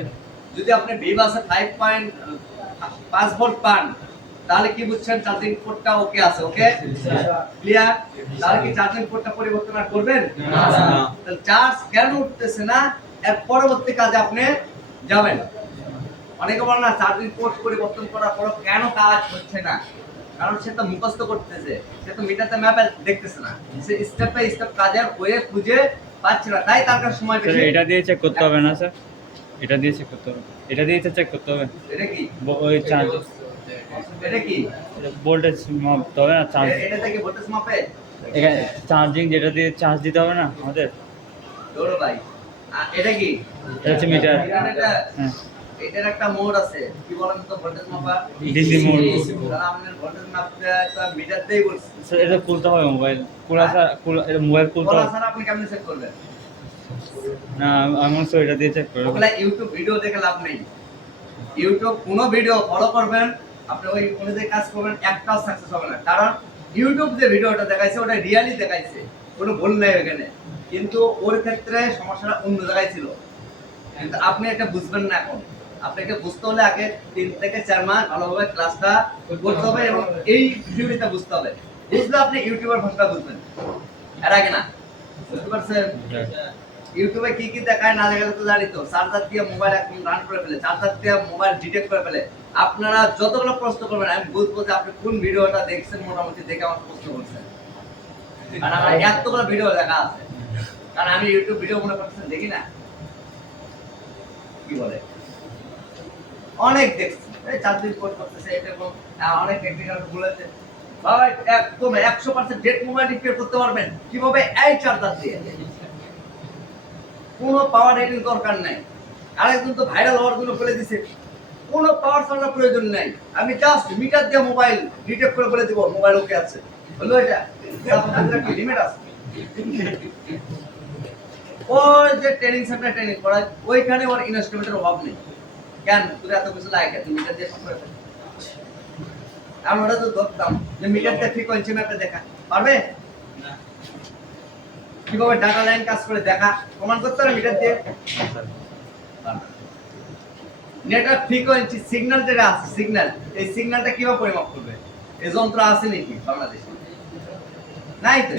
যদি আপনি ভিভাসে 5.5 ভোল্ট পান তাহলে কি বুঝছেন? চার্জিং পোর্টটা ওকে আছে, ওকে ক্লিয়ার। তাহলে কি চার্জিং পোর্টটা পরিবর্তন আর করবেন না? তাহলে চার্জ কেন উঠতেছে না, এর পরবর্তী কাজে আপনি যাবেন। অনেকে বলেন না চার্জিং পোর্ট পরিবর্তন করার পর কেন কাজ হচ্ছে না, কারণ সে তো মুখস্থ করতেছে, সে তো মিটারতে ম্যাপে দেখতেছে না, সে স্টেপ বাই স্টেপ কাজের ওয়ে খুঁজে পাচ্ছে না, তাই তার কাছে সময় স্যার বেশি। এটা দিয়ে চেক করতে হবে না স্যার? এটা দিয়ে চেক করতে হবে, এটা দিয়ে চেক করতে হবে। এটা কি ওই চার্জ এটা কি ভোল্টেজ মাপতে হবে না, চার্জ এটা থেকে ভোল্টেজ মাপে? এখানে চার্জিং যেটা দিয়ে চার্জ দিতে হবে না আমাদের, দৌড়ো ভাই। এটা কি? এটা হচ্ছে মিটার। এটা হ্যাঁ এটার একটা মোড আছে, কি বলেন তো? ভোল্টেজ মাপা ডিসি মোড। তাহলে আমাদের ভোল্টেজ মাপতে তো মিটার দিয়েই বলছি। স্যার এটা খুলতে হবে মোবাইল, খোলা স্যার এটা মোবাইল খুলতে বলা হবে ছাড়া আপনি কেমনে চেক করবেন? না, আমি তো এটা দিয়ে চেক করব। ওগুলা ইউটিউব ভিডিও দেখে লাভ নেই। ইউটিউব কোনো ভিডিও ফলো করবেন, আপনি ওই অনুযায়ী কাজ করবেন, একটাও সাকসেস হবে না। কারণ ইউটিউব যে ভিডিওটা দেখাইছে ওটা রিয়ালি দেখাইছে, কোনো ভুল নেই ওখানে, কিন্তু ওর ক্ষেত্রে সমস্যাটা অন্য জায়গায় ছিল। কিন্তু আপনি এটা বুঝবেন না এখন। আপনাকে বুঝতে হলে আগে 3 থেকে 4 মাস ভালোভাবে ক্লাসটা করতে হবে এবং এই থিওরিটা বুঝতে হবে। বুঝলে আপনি ইউটিউবের ভাষাটা বুঝবেন, এর আগে না। বুঝতে পারছেন? ইউটিউবে কি কি দেখায় না দেখায় তো জানি তো। চার্জার দিয়ে মোবাইল একদম রান করে ফেলে, চার্জার দিয়ে মোবাইল ডিটেক্ট করে ফেলে। আপনারা যতগুলো প্রশ্ন করবেন আমি বুঝবো যে আপনি কোন ভিডিওটা দেখছেন, মোটামুটি দেখে আমার প্রশ্ন করছেন। কারণ আমার এতগুলো ভিডিও দেখা আছে, কারণ আমি ইউটিউব ভিডিও মনে করছেন দেখি না, কি বলে অনেক দেখছি। এই চার্জিং কোড করতেছে এরকম অনেক টেকনিক্যাল বলেছে। ভাই একদম 100% ডেট মোবাইল রিপেয়ার করতে পারবেন কিভাবে? এই চার্জার দিয়ে, কোনো পাওয়ার রেটিং দরকার নাই। আরেকজন তো ভাইরাল হওয়ার জন্য বলে দিছে কোনো পাওয়ার সাপ্লাই প্রয়োজন নাই, আমি জাস্ট মিটার দিয়ে মোবাইল ডিটেক্ট করে বলে দিব মোবাইল ওকে আছে। হলো এটা? আপনাদের কি লিমিট আছে? ওই যে ট্রেনিং সেন্টার ট্রেনিং করায় ওইখানে ওর ইনস্ট্রুমেন্টের অভাব নেই। কেন তোর এত কিছু লাগে? তুমি মিটার দিয়ে সব করে ফেলো। আমরা তো ধরতাম যে মিটার দিয়ে ফ্রিকোয়েন্সি ম্যাপে দেখা পারবে না, কিভাবে ডাটা লাইন কাজ করে দেখা প্রমাণ করতে পারে মিটার দিয়ে? নেটওয়ার্ক ফ্রিকোয়েন্সি সিগন্যাল যেটা আছে, সিগন্যাল, এই সিগন্যালটা কিভাবে পরিমাপ করবে? এই যন্ত্র আছে নাকি বাংলাদেশে? নাই তো।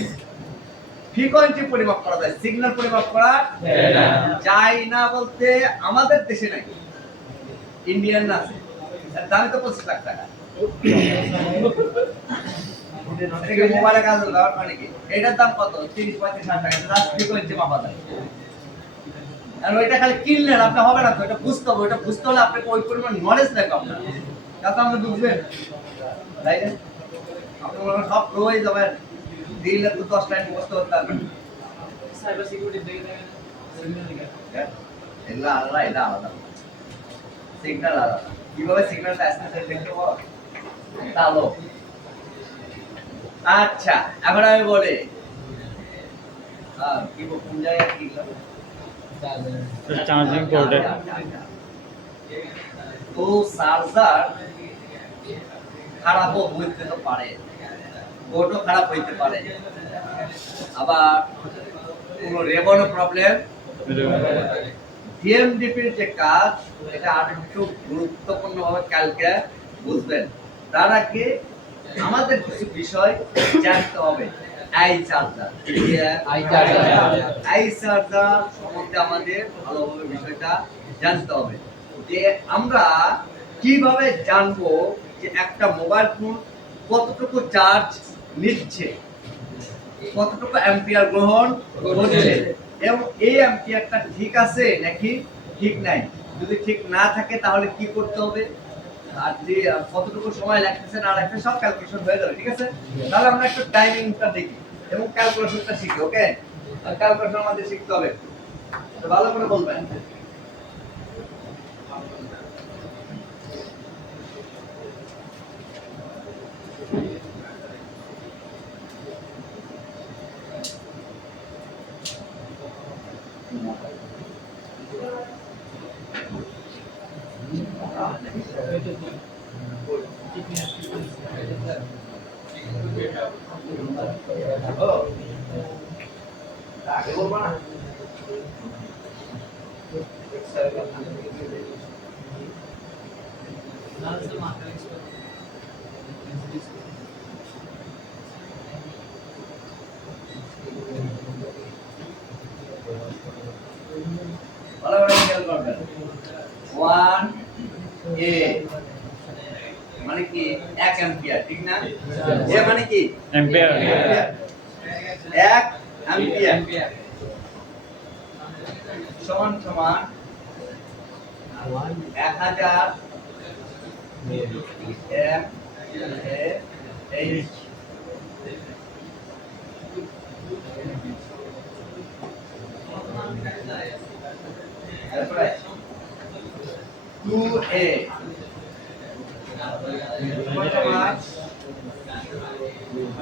ফ্রিকোয়েন্সি পরিমাপ করা যায়, সিগন্যাল পরিমাপ করা যায় না বলতে আমাদের দেশে নাই, ইন্ডিয়ান আছে, এর দাম তো 25 লাখ টাকা। এটা মোবাইলে কাজ ব্যবহার করে নাকি? এটার দাম কত? 30-35 লাখ টাকা। জাস্ট ফ্রিকোয়েন্সি মাপা যায়। আর ওইটা খালি কিনলেন আপনি হবে না তো, এটা বুঝতে হবে। ওইটা বুঝতে হলে আপনাকে ওই পরিমাণ নলেজ লাগবে আপনার, তাতে আপনি বুঝবেন, তাই না? আপনি সব প্রো হয়ে যাবেন, দিলে তো 10 লাইন মুখস্থ করতে পারবেন। সাইবার সিকিউরিটি দেখে দেখেন এগুলো আলাদা, এটা আলাদা, সিগন্যাল আলাদা। কিভাবে সিগন্যালটা আসতেছে দেখতে পাবো তাহলে। আচ্ছা এখন আমি বলি কি কোন জায়গায় কি চার্জিং পোর্টে তো চার্জার খারাপও হইতে তো পারে, বোর্ডও খারাপ হইতে পারে, আবার কোনো রেবনও প্রবলেম। ডিএমডিপির যে কাজ এটা আরেকটু গুরুত্বপূর্ণভাবে কালকে বুঝবেন। তার আগে আমাদের কিছু বিষয় জানতে হবে। আই চার্জার সম্বন্ধে আমাদের ভালোভাবে বিষয়টা জানতে হবে যে আমরা কিভাবে জানবো যে একটা মোবাইল ফোন কতটুকু চার্জ নিচ্ছে, কতটুকু অ্যাম্পিয়ার গ্রহণ করছে এবং এই অ্যাম্পিয়ারটা ঠিক আছে নাকি ঠিক নাই। যদি ঠিক না থাকে তাহলে কি করতে হবে? আর যে কতটুকু সময় লাগতেছে না লাগতেছে সব ক্যালকুলেশন হয়ে যাবে, ঠিক আছে? তাহলে আমরা একটু টাইমিংটা দেখি এবং ক্যালকুলেশনটা শিখি, ওকে? আর ক্যালকুলেশন আমাদের শিখতে হবে, তো ভালো করে বলবেন। আগে বলবো না? ভালো করে খেয়াল করবেন। 1 a মানে কি 1 অ্যাম্পিয়ার, ঠিক না? এ মানে কি এম্পিয়ার। 1 অ্যাম্পিয়ার সমান সমান 1000 mAh। তারপরে 2a সমান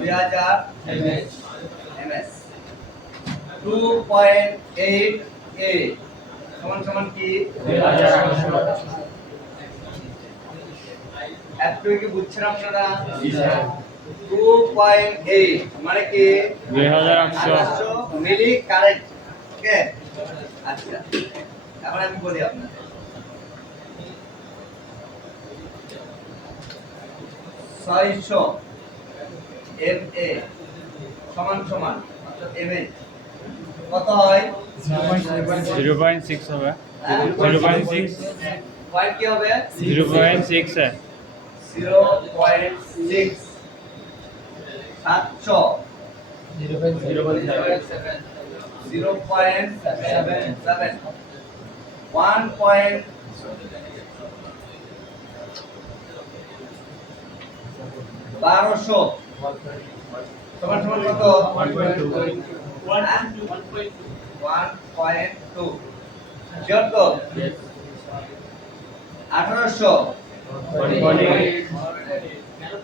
2000 ms। 2.8a সমান সমান কি 2000। এত কি বুঝছেন আপনারা? 2.8 মানে কি 2800 মিলি কারেন্ট, ওকে? আচ্ছা, এখন আমি বলি আপনাদের 600 mA সমান সমান অর্থাৎ mA কত হয়? 0.6 হবে। হ্যাঁ? 0.6 পয়েন্ট কি হবে? 0.6 है। 0.6 700 0.7 1. 1200 সমান সমান কত? 1.2 শিওর তো? 1800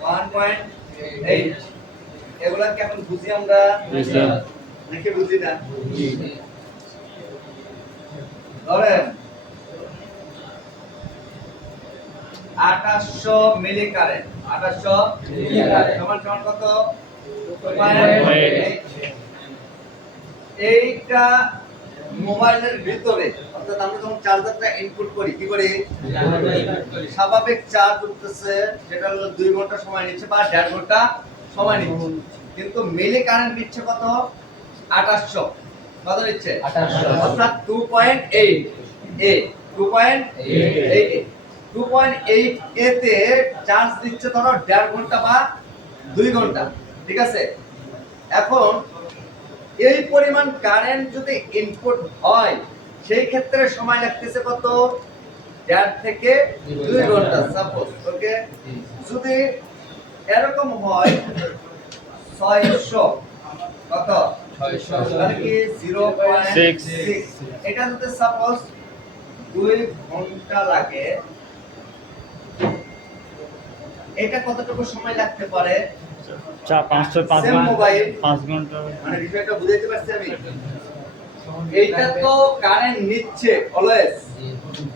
1.8। এগুলা কি এখন বুঝি আমরা নাকি বুঝি না? ধরেন 2800 মিলি কারেন্ট, 2800 মিলি কারেন্ট সমান সমান কত? 2.8। এইটা মোবাইলের ভিতরে, অর্থাৎ আমরা যখন চার্জারটা ইনপুট করি কি করি? স্বাভাবিক চার্জ উঠতেছে, যেটা হলো 2 ঘন্টা সময় নিচ্ছে বা 1.5 ঘন্টা সময় নিচ্ছে, কিন্তু মিলি কারেন্ট নিচ্ছে কত? 2800। কত নিচ্ছে? 2800, অর্থাৎ 2.8 এ 2.8 2.8 এতে চার্জ দিচ্ছে ধরো 1.5 ঘন্টা বা 2 ঘন্টা, ঠিক আছে? এখন এই পরিমাণ কারেন্ট যদি ইনপুট হয় সেই ক্ষেত্রে সময় লাগতেছে কত? 1.5 থেকে 2 ঘন্টা সাপোজ, ওকে? যদি এরকম হয় 600 কত? 600 মানে কি 0.6। এটা যদি সাপোজ 2 ঘন্টা লাগে, এটা কতটুকু সময় লাগতে পারে? 505 সেম মোবাইল 5 ঘন্টা। মানে বিষয়টা বুঝাইতে পারছি আমি? এইটা তো কারেন্ট নিচ্ছে অলওয়েজ,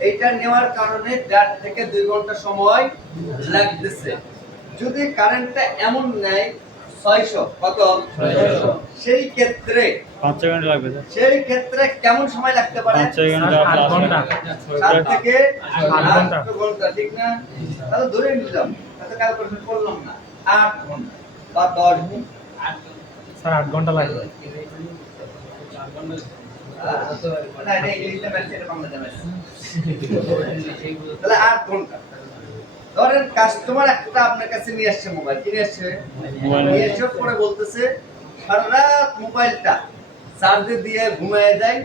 এইটা নেওয়ার কারণে 1.5 থেকে 2 ঘন্টা সময় লাগতেছে। যদি কারেন্টটা এমন নেয় 600 কত? 600, সেই ক্ষেত্রে 5 ঘন্টা লাগবে স্যার। সেই ক্ষেত্রে কেমন সময় লাগতে পারে? 5 ঘন্টা 8 ঘন্টা 7 থেকে 8 ঘন্টা। 8 ঘন্টা, ঠিক না? তাহলে ধরে নিলাম, তাহলে ক্যালকুলেশন করলাম না, 8 ঘন্টা বা 10 ঘন্টা। স্যার 8 ঘন্টা লাগবে। না, এটা ইংলিশে বলছে, এটা বাংলাতে বলছে। তাহলে 8 ঘন্টা। ধরেন কাস্টমার একটা আপনার কাছে নিয়ে আসছে, মোবাইল কিনে আসছে, নিয়ে এসে পরে বলতেছে সারা রাত মোবাইলটা চার্জে দিয়ে ঘুমিয়ে যায়,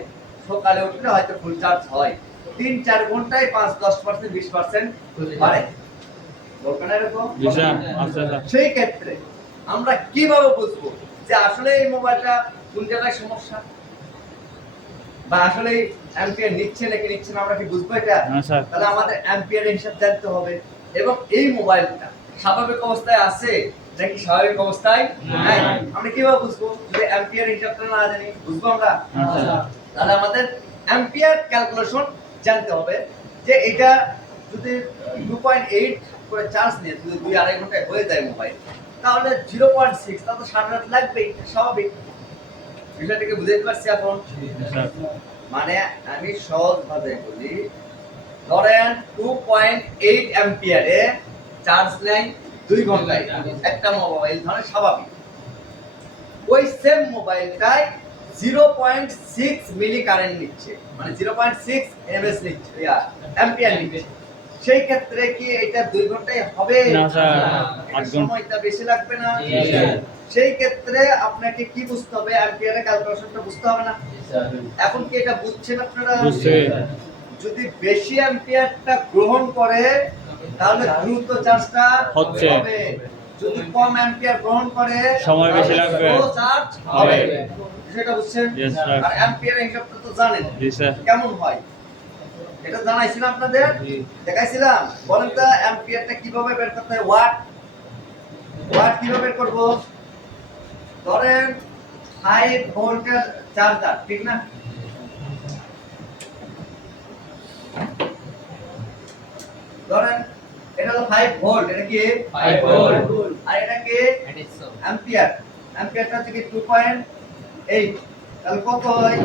সকালে উঠলে হয়তো ফুল চার্জ হয়, 3-4 ঘন্টায় 5-10% 20% বাড়ে। বলবে না এরকম? জি স্যার আচ্ছা স্যার সেই ক্ষেত্রে আমরা কিভাবে বুঝবো যে আসলে এই মোবাইলটা কোন জায়গায় সমস্যা, বা আসলে অ্যাম্পিয়ার নিচ্ছে নাকি নিচ্ছে না, আমরা কি বুঝবো এটা? হ্যাঁ স্যার তাহলে আমাদের অ্যাম্পিয়ারের হিসাব জানতে হবে, এবং এই মোবাইলটা স্বাভাবিক অবস্থায় আছে নাকি স্বাভাবিক অবস্থায় নাই, আমরা কিভাবে বুঝবো? যদি অ্যাম্পিয়ার হিসাবটা না জানি বুঝবো আমরা? আচ্ছা তাহলে আমাদের অ্যাম্পিয়ার ক্যালকুলেশন জানতে হবে যে এটা যদি 2.8 করে চার্জ নিয়ে যদি 2-2.5 ঘন্টায় হয়ে যায় মোবাইল, তাহলে 0.6 তাহলে তো সারা রাত লাগবেই, স্বাভাবিক। বিষয়টাকে বুঝতে পারছি এখন? স্যার মানে আমি সহজ ভাষায় বলি, ধরেন 2.8 অ্যাম্পিয়ারে চার্জ নেয় 2 ঘন্টায় একটা মোবাইল, ধরেন স্বাভাবিক। ওই সেম মোবাইলটাই 0.6 মিলি কারেন্ট নিচ্ছে, মানে 0.6 এমএস নিচ্ছে, অ্যাম্পিয়ার নিচ্ছে। সেই ক্ষেত্রে কি এটা 2 ঘন্টায় হবে? না স্যার, এটা 8 ঘন্টা। সময়টা বেশি লাগবে না? স্যার। সেই ক্ষেত্রে আপনাকে কি বুঝতে হবে? অ্যাম্পিয়ারের ক্যালকুলেশনটা বুঝতে হবে না? এখন কি এটা বুঝছেন আপনারা? বুঝছি যদি বেশি অ্যাম্পিয়ারটা গ্রহণ করে তাহলে দ্রুত চার্জটা হচ্ছে। হবে, যদি কম অ্যাম্পিয়ার গ্রহণ করে সময় বেশি লাগবে। স্লো চার্জ হবে। হবে। সেটা বুঝছেন? Yes, sir. আর অ্যাম্পিয়ারের হিসাবটা তো জানেন জি স্যার কেমন হয়, এটা জানাইছিলাম আপনাদের, দেখাইছিলাম। বলেন তো অ্যাম্পিয়ারটা কিভাবে বের করতে হয়? ওয়াট কিভাবে বের করব? ধরেন 5 ভোল্টের চার্জার, ঠিক না? ধরেন এটা হলো 5 ভোল্ট, এটা কি 5 ভোল্ট। আর এটা কি অ্যাম্পিয়ার। অ্যাম্পিয়ারটা হচ্ছে কি 2.8, তাহলে কত হয়?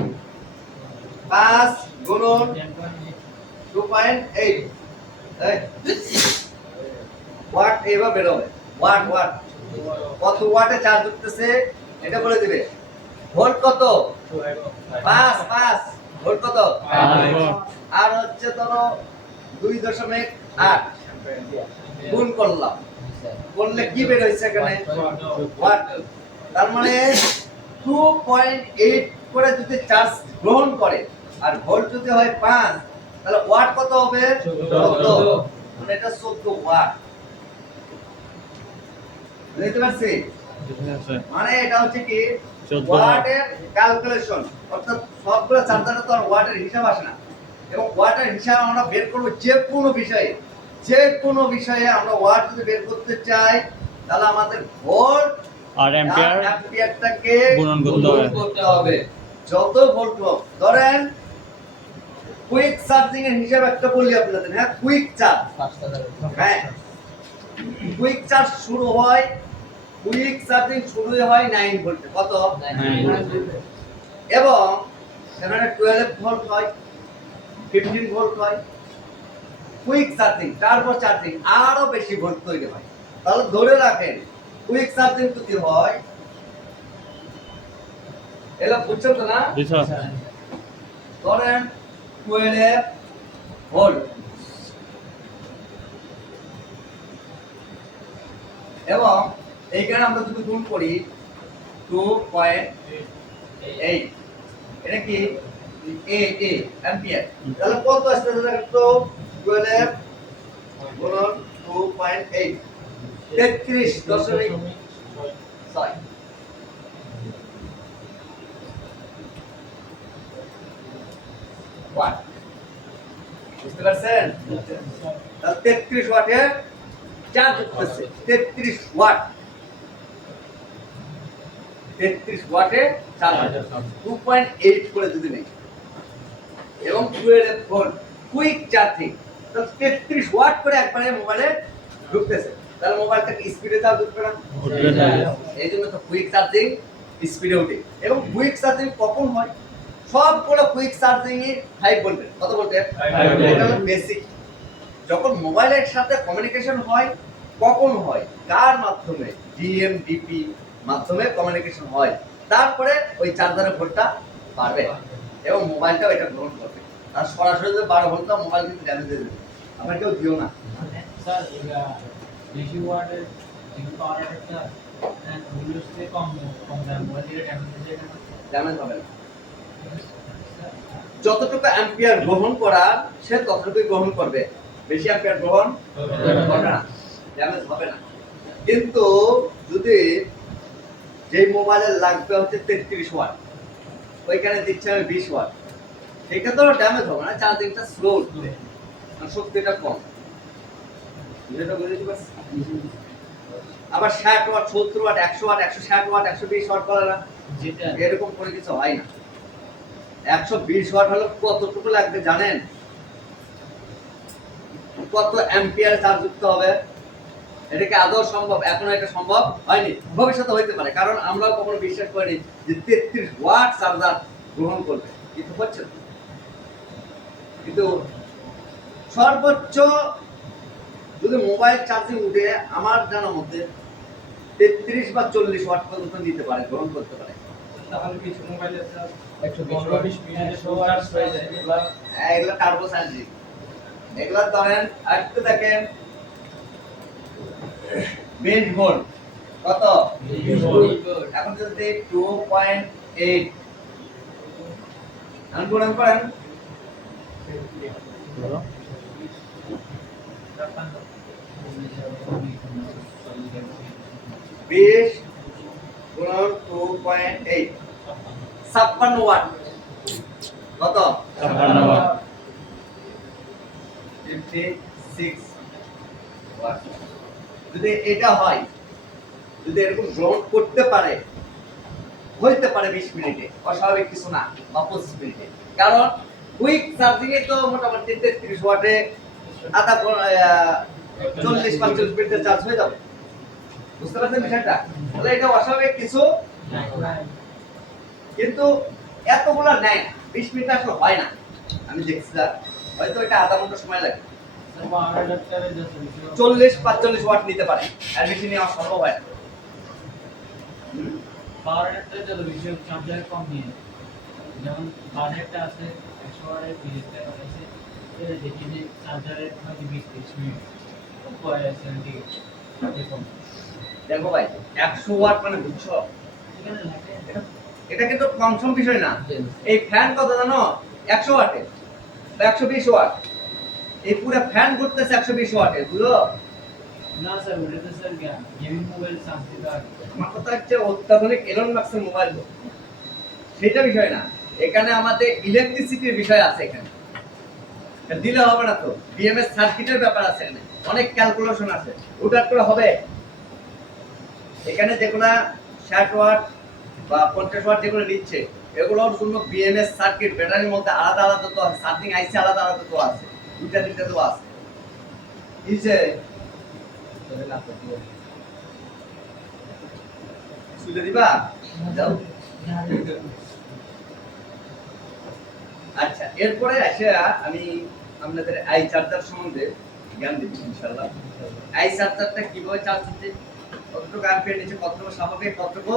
5 গুণন 2.8, এই ওয়াট এইভাবে বের হবে। ওয়াট কত ওয়াটে চার্জ উঠতেছে এটা বলে দিবে। ভোল্ট কত? 5 ভোল্ট কত? 5 আর হচ্ছে ধরো 2.8 গুণ করলাম, করলে কি বের হইছে এখানে? ওয়াট। তার মানে 2.8 করে যদি চার্জ গ্রহণ করে আর ভোল্ট যদি হয় 5, তাহলে ওয়াট কত হবে? 14। মানে এটা 14 ওয়াট। বুঝতে পারছি? স্যার মানে এটা হচ্ছে কি 14 ওয়াটের ক্যালকুলেশন, অর্থাৎ সবগুলো চার্জারে তো আর ওয়াটের হিসাব আসে না, এবং ওয়াটের হিসাব আমরা বের করব যে কোনো বিষয়ে আমরা ওয়াট যদি বের করতে চাই, তাহলে আমাদের ভোল্ট আর অ্যাম্পিয়ার অ্যাম্পিয়ারটাকে গুণন করতে হবে। যত ভোল্ট হোক। ধরেন কুইক চার্জিং এর হিসাব একটা বলি আপনাদের, হ্যাঁ, কুইক চার্জ, হ্যাঁ, কুইক চার্জ শুরু হয়, কুইক চার্জিং শুরু হয় 9 ভোল্টে, কত? 9 এবং সেখানে 12 ভোল্ট হয়, 15 ভোল্ট হয়। কুইক চার্জিং, তারপর চার্জিং আরো বেশি ভোল্ট তৈরি হয়। তাহলে ধরে রাখেন কুইক চার্জিং যদি হয়, এলা বুঝছেন তো না? জি স্যার ধরেন 12 ভোল্ট, এবং এইখানে আমরা যদি গুণ করি 2.8, এটা কি এ অ্যাম্পিয়ার, তাহলে কত আসছে? তো 12 গুণন 2.8, 33.6 ওয়াট। বুঝতে পারছেন? তাহলে 33 ওয়াটে চার্জ উঠতেছে, 33 ওয়াট, 33 ওয়াটে চার্জ হচ্ছে 2.8 করে যদি নেই, এবং 12 ভোল্ট কুইক চার্জিং, তাহলে 33 ওয়াট করে একবারে মোবাইলে ঢুকতেছে। তাহলে মোবাইলটা স্পিডে চার্জ উঠবে না? উঠবে না। এই জন্য তো কুইক চার্জিং স্পিডে উঠে। এবং কুইক চার্জিং কখন হয়? সবগুলো কুইক চার্জিং 5 ভোল্টের, কত ভোল্টের? 5 ভোল্ট। এটা হলো বেসিক। যখন মোবাইলের সাথে কমিউনিকেশন হয়, কখন হয়? কার মাধ্যমে? ডিএমডিপি মাধ্যমে কমিউনিকেশন হয়। তারপরে ওই চার্জারের ভোল্টটা বাড়বে এবং মোবাইলটাও এটা গ্রহণ করবে। আর সরাসরি যদি 12 ভোল্ট দাও, মোবাইল কিন্তু ড্যামেজ হয়ে যাবে। আমরা কেউ দিও না। স্যার এটা বেশি ওয়াটের যেহেতু পাওয়ার একটা ভুলস থেকে কম দাম মোবাইল দিয়ে ড্যামেজ হয়ে যায় না? ড্যামেজ হবে না। যতটুকু অ্যাম্পিয়ার গ্রহণ করা সে ততটুকুই গ্রহণ করবে, বেশি অ্যাম্পিয়ার গ্রহণ করবে না। ড্যামেজ হবে না। কিন্তু যদি যে মোবাইলে লাগবে হচ্ছে 33 ওয়াট, ওইখানে দিচ্ছে আমি 20 ওয়াট, সেটা তো ড্যামেজ হবে না, চার্জিংটা স্লো উঠবে, কারণ শক্তিটা কম। যেটা বুঝতে পারছি। আবার 60 watt, 70 watt, 100 watt, 160 watt, 120 watt করে না, যেটা এরকম করে কিছু হয় না। 120 ওয়াট হলে কতটুকু লাগবে জানেন? কত অ্যাম্পিয়ার চার্জ করতে হবে? এটা কি আদৌ সম্ভব? এখনো এটা সম্ভব হয়নি, ভবিষ্যতে হইতে পারে, কারণ আমরাও কখনো বিশ্বাস করিনি যে 33 ওয়াট চার্জার গ্রহণ করবে, কিন্তু হচ্ছে না। কিন্তু সর্বোচ্চ যদি মোবাইল চার্জিং উঠে আমার জানা মতে 33 বা 40 ওয়াট পর্যন্ত নিতে পারে, গ্রহণ করতে পারে। তাহলে কিছু মোবাইলে 120 মিনিটে চার্জ হয়ে যায়। এগুলা টার্বো চার্জিং। এগুলা ধরেন আরেকটু দেখেন, 20 ভোল্ট কত? 20 ভোল্ট। এখন যদি 2.8 গুণন করেন, বলো। 20 গুণন 2.8 56 ওয়াট কত? 56 ওয়াট। 56 ওয়াট। যদি এটা হয়, যদি এরকম গ্রহণ করতে পারে, হইতে পারে 20 মিনিটে, অস্বাভাবিক কিছু না, বা 25 মিনিটে। কারণ কুইক চার্জিং এ তো মোটামুটি 33 ওয়াটে আধা 40-45 মিনিটে চার্জ হয়ে যাবে। বুঝতে পারছেন বিষয়টা? তাহলে এটা অস্বাভাবিক কিছু, কিন্তু এতগুলা নেয় না, 20 মিনিট আসলে হয় না। আমি দেখছি স্যার, হয়তো এটা আধা ঘন্টা সময় লাগে। 40-45 ওয়াট নিতে পারে, আর বেশি নেওয়া সম্ভব হয় না। পাওয়ার একটা যত বেশি চার্জার কম নিয়ে, যেমন পাওয়ার একটা আছে 100 ওয়াটের বিএসটা আছে, এটা দেখি যে চার্জারের হয়তো 20-30 মিনিট পরে আছে এরকম। দেখো ভাই, 100 ওয়াট মানে বুঝছো, এখানে লাগে এটা কিন্তু কম সম বিষয় না। এই ফ্যান কত জানো? 100 ওয়াটে বা 120 ওয়াট। এই পুরো ফ্যান ঘুরতেছে 120 ওয়াটে, বুঝলো? না স্যার, ওটা তো স্যার গেমিং মোবাইল চার্জ দিতে হয়। আমার কথা হচ্ছে অত্যাধুনিক এলন মাস্কের মোবাইল, সেটা বিষয় না, এখানে আমাদের ইলেকট্রিসিটির বিষয় আছে। এখানে দিলে হবে না তো, বিএমএস সার্কিটের ব্যাপার আছে, এখানে অনেক ক্যালকুলেশন আছে, ওটার করে হবে। এখানে যেগুলা 60 ওয়াট বা 50 ওয়াট যেগুলো নিচ্ছে, এগুলোর জন্য বিএমএস সার্কিট, ব্যাটারির মধ্যে আলাদা আলাদা তো আছে, চার্জিং আইসি আলাদা আলাদা তো আছে, দুইটা তিনটা তো আছে। নিচে সুলে দিবা যাও। আচ্ছা, এরপরে আসে আমি আপনাদের আই চার্জার সম্বন্ধে জ্ঞান দিব ইনশাআল্লাহ। আই চার্জারটা কিভাবে চার্জ দিতে, কতটুকু অ্যাম্পিয়ার নিচে, কতটুকু স্বাভাবিক, কতটুকু